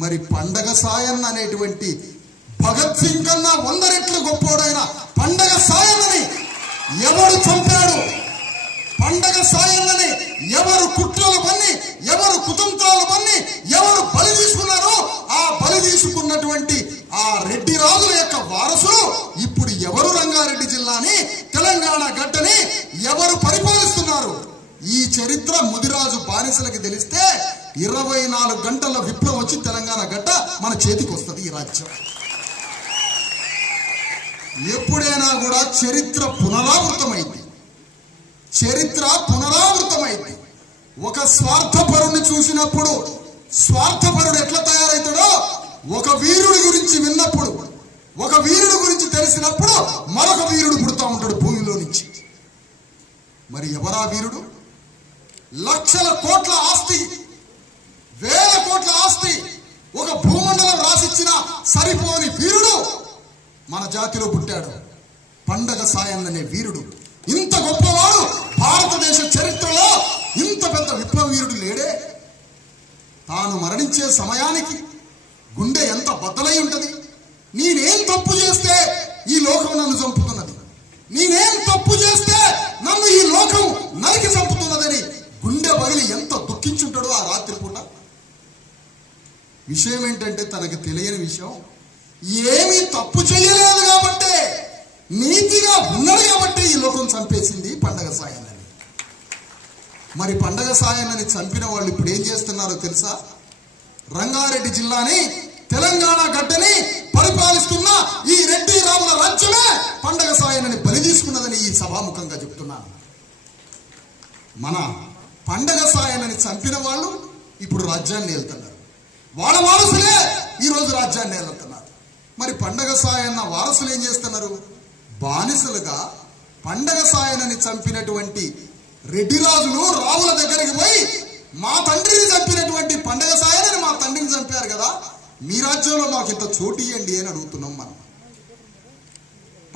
మరి పండగ సాయన్న అనేటువంటి భగత్ సింగ్ కన్నా 100 రెట్లు గొప్పోడైన పండగ సాయన్నని ఎవరు చంపాడు? పండగ సాయన్నని ఎవరు కుట్రలు పన్ని, ఎవరు కుతంత్రాలు పన్ని, ఎవరు బలి తీసుకున్నారో ఆ బలి తీసుకున్నటువంటి ఆ రెడ్డి రాజుల యొక్క వారసులు ఇప్పుడు ఎవరు రంగారెడ్డి జిల్లాని, తెలంగాణ గడ్డని ఎవరు పరిపాలిస్తున్నారు? ఈ చరిత్ర ముదిరాజు బానిసలకి తెలిస్తే 24 గంటల విప్లవం వచ్చి తెలంగాణ గడ్డ మన చేతికి వస్తుంది. ఈ రాజ్యం ఎప్పుడైనా కూడా చరిత్ర పునరావృతమైంది. చరిత్ర పునరావృతమైంది. ఒక స్వార్థపరుని చూసినప్పుడు స్వార్థపరుడు ఎట్లా తయారవుతాడో, ఒక వీరుడి గురించి విన్నప్పుడు, ఒక వీరుడి గురించి తెలిసినప్పుడు మరొక వీరుడు పుడతా ఉంటాడు భూమిలో నుంచి. మరి ఎవరా వీరుడు? లక్షల కోట్ల ఆస్తి, వేల కోట్ల ఆస్తి, ఒక భూమండలం రాసిచ్చిన సరిపోని వీరుడు మన జాతిలో పుట్టాడు. పండగ సాయన్న అనే వీరుడు. ఇంత గొప్పవాడు భారతదేశ చరిత్రలో ఇంత పెద్ద విప్లవ వీరుడు లేడే. తాను మరణించే సమయానికి గుండె ఎంత బద్దలై ఉంటది. నేనేం తప్పు చేస్తే ఈ లోకం నన్ను చంపుతున్నది, నేనేం తప్పు చేస్తే నన్ను ఈ లోకం నరికి చంపుతున్నదని గుండె బగిలి ఎంత దుఃఖించుంటాడో ఆ రాత్రి పూట. విషయం ఏంటంటే తనకి తెలియని విషయం, ఏమీ తప్పు చేయలేదు కాబట్టి, నీతిగా ఉన్నాడు కాబట్టి ఈ లోకం చంపేసింది పండగ సాయన్నని. మరి పండగ సాయన్నని చంపిన వాళ్ళు ఇప్పుడు ఏం చేస్తున్నారో తెలుసా? రంగారెడ్డి జిల్లాని, తెలంగాణ గడ్డని పరిపాలిస్తున్న ఈ రెడ్డి రాముల రాజ్యమే పండగ సాయన్నని బలి తీసుకున్నదని ఈ సభాముఖంగా చెప్తున్నాను. మన పండగ సాయన్నని చంపిన వాళ్ళు ఇప్పుడు రాజ్యాన్ని ఏలుతున్నారు. వాళ్ళ వారసులే ఈరోజు రాజ్యాన్ని ఏలుతున్నారు. మరి పండగ సాయన్న వారసులు ఏం చేస్తున్నారు? బానిసలుగా పండగ సాయన్నని చంపినటువంటి రెడ్డి రాజులు రావుల దగ్గరికి పోయి, మా తండ్రిని చంపినటువంటి పండగ సాయన్నని మా తండ్రిని చంపారు కదా, మీ రాజ్యంలో మాకు ఇంత చోటు ఇవ్వండి అని అడుగుతున్నాం మనం.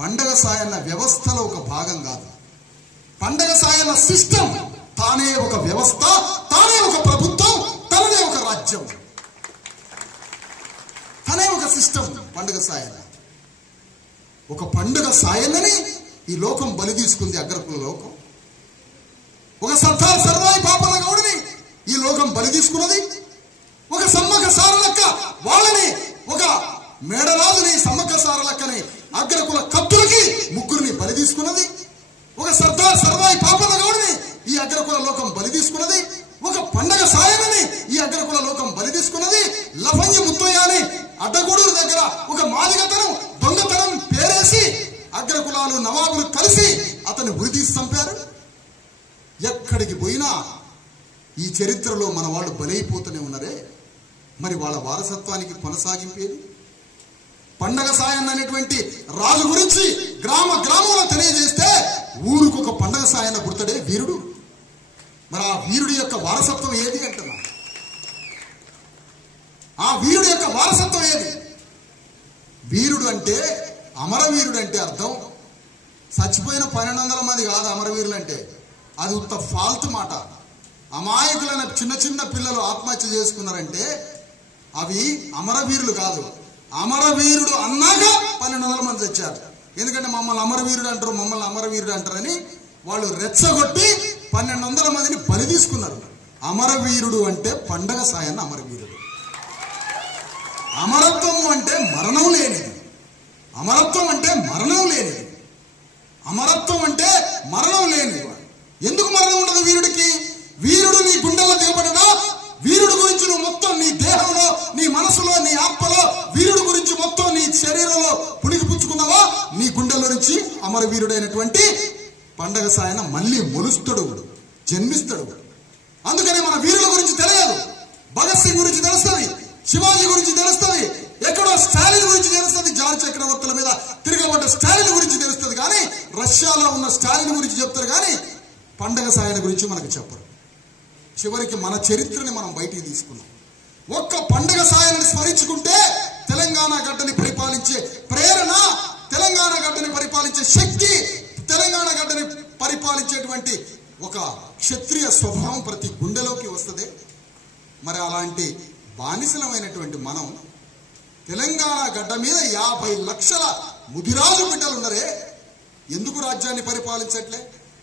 పండగ సాయన్న వ్యవస్థలో ఒక భాగం కాదు. పండగ సాయన్న సిస్టమ్, తానే ఒక వ్యవస్థ, తానే ఒక ప్రభుత్వం, తననే ఒక రాజ్యం, తనే ఒక సిస్టమ్. పండుగ సాయన్న, ఒక పండుగ సాయన్నని ఈ లోకం బలి తీసుకుంది. అగ్రకుల లోకం ఒక సర్దార్ సర్వాయి పాపన గౌడిని ఈ లోకం బలి తీసుకున్నది. ఒక సమ్మక్క సారలక్క వాళ్ళని, ఒక మేడరాజుని సమ్మక్క సారలక్కని అగ్రకుల కత్తులకి ముగ్గురిని బలి తీసుకున్నది. ఒక సర్దార్ సర్వాయి పాపన గౌడిని ఈ అగ్రకుల లోకం బలి తీసుకున్నది. ఒక పండగ సాయన్నని ఈ అగ్రకుల లోకం బలి తీసుకున్నది. లఫంగి ముత్తయ్యని అడ్డగూడూరు దగ్గర ఒక మాదిగతనం, దొంగతనం పేరేసి అగ్రకులాలు నవాబులు కలిసి అతన్ని ఉరితీసి చంపారు. ఎక్కడికి పోయినా ఈ చరిత్రలో మన వాళ్ళు బలైపోతూనే ఉన్నారే. మరి వాళ్ళ వారసత్వానికి కొనసాగింపేది. పండగ సాయన్న అనేటువంటి రాజు గురించి గ్రామ గ్రామంలో తెలియజేస్తే ఊరికి ఒక పండగ సాయన్న పుడతాడే వీరుడు. మరి ఆ వీరుడి యొక్క వారసత్వం ఏది అంటున్నా? ఆ వీరుడి యొక్క వారసత్వం ఏది? వీరుడు అంటే, అమరవీరుడు అంటే అర్థం చచ్చిపోయిన 1200 మంది కాదు అమరవీరులు అంటే. అది ఉత్త ఫాల్తు మాట. అమాయకులైన చిన్న చిన్న పిల్లలు ఆత్మహత్య చేసుకున్నారంటే అవి అమరవీరులు కాదు. అమరవీరుడు అన్నాక 1200 మంది చచ్చారు. ఎందుకంటే మమ్మల్ని అమరవీరుడు అంటారు, మమ్మల్ని అమరవీరుడు అంటారని వాళ్ళు రెచ్చగొట్టి 1200 మందిని బలి తీసుకున్నారు. అమరవీరుడు అంటే పండగ సాయన్న అమరవీరుడు. అమరత్వం అంటే మరణం లేనిది. అమరత్వం అంటే మరణం లేనిది. అమరత్వం అంటే మరణం లేనిది. ఎందుకు మరణం ఉండదు వీరుడికి? వీరుడు నీ గుండెల్లో దిగబడినా, వీరుడు గురించి నువ్వు మొత్తం నీ దేహంలో, నీ మనసులో, నీ ఆత్మలో వీరుడు గురించి మొత్తం నీ శరీరంలో పుణికి పుచ్చుకున్నావా, నీ గుండెల్లో నుంచి అమరవీరుడైనటువంటి పండగ సాయన మళ్ళీ మొలుస్తాడు, జన్మిస్తాడు. అందుకని మన వీరుల గురించి తెలియదు. భగత్ సింగ్ గురించి తెలుస్తుంది, శివాజీ గురించి తెలుస్తుంది, ఎక్కడో స్టాలిన్ గురించి తెలుస్తుంది, జార్జ్ చక్రవర్తుల మీద తిరగబడ్డ స్టాలిన్ గురించి తెలుస్తుంది. కానీ రష్యాలో ఉన్న స్టాలిన్ గురించి చెప్తారు, కానీ పండగ సాయన గురించి మనకు చెప్పరు. చివరికి మన చరిత్రని మనం బయటికి తీసుకున్నాం. ఒక్క పండగ సాయని స్మరించుకుంటే తెలంగాణ గడ్డని పరిపాలించే ప్రేరణ, తెలంగాణ గడ్డని పరిపాలించే శక్తి, తెలంగాణ గడ్డని పరిపాలించేటువంటి ఒక క్షత్రియ స్వభావం ప్రతి గుండెలోకి వస్తుంది. మరి అలాంటి బానిసలమైనటువంటి మనం తెలంగాణ గడ్డ మీద 50 లక్షల ముదిరాజు బిడ్డలు ఉన్నారే, ఎందుకు రాజ్యాన్ని పరిపాలించట్లే?